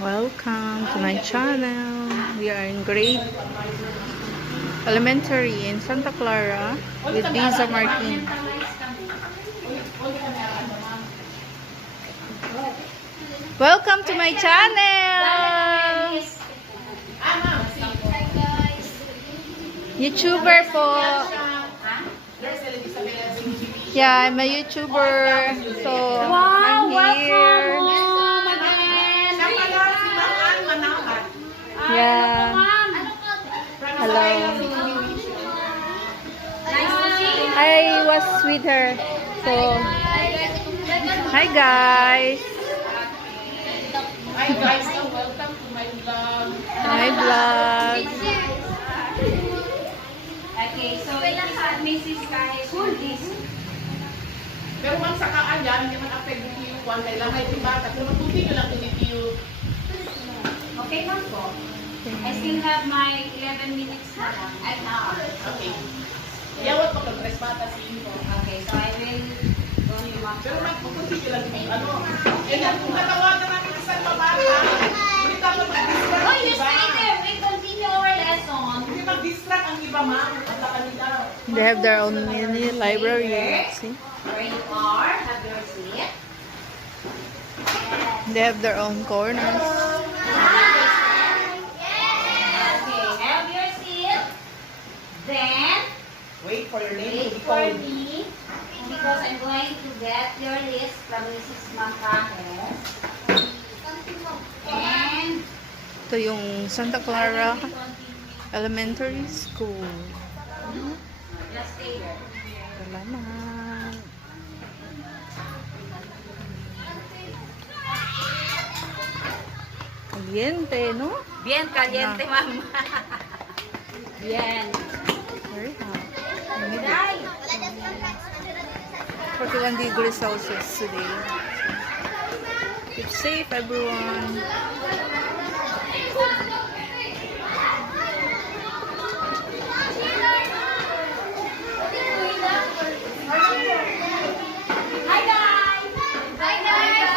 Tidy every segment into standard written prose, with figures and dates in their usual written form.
Welcome to my channel. We are in grade elementary in Santa Clara with Lisa Martin. Welcome to my channel. YouTuber po. Yeah, I'm a YouTuber. So, I'm here. Yeah. Hello. I was with her. So, hi guys. Hi guys, welcome to my vlog. My vlog. Okay, so it is at Mrs. Kahit Kulis. Pero man sa kaan yan, hindi man after review, kung kailangan may bata, pero magtutin nyo lang yung review. Okay lang po. I still have my 11 minutes na lang. At hour. Okay. Yawat pa kang tres bata sa inyo. Okay, so I will go to my Pero magtutin nyo lang yung ano. Yan lang, kung natawagan namin isang pabata, hindi dapat mag-distract, Oh, yes, diba? later. We continue our lesson. Hindi mag-distract ang iba, ma'am. At sa kanila. They have their own mini library. See? Where you are, have your seat. They have their own corners. Okay, have your seat. Then, Wait for your name wait to be for called. me. Because I'm going to get your list from Mrs. Mancajes. And, Ito yung Santa Clara Elementary School. just stay there. Salamat. Caliente, no? Bien caliente, ma'am. Bien. Very hot. Humid. Day. 41 degrees Celsius today. Keep safe, everyone. Hi, guys. Hi, guys.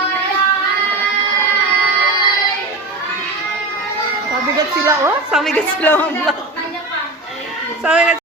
Sabigat sila, oh. Sabigat sila, mga vlog. Kanya pa. Sabigat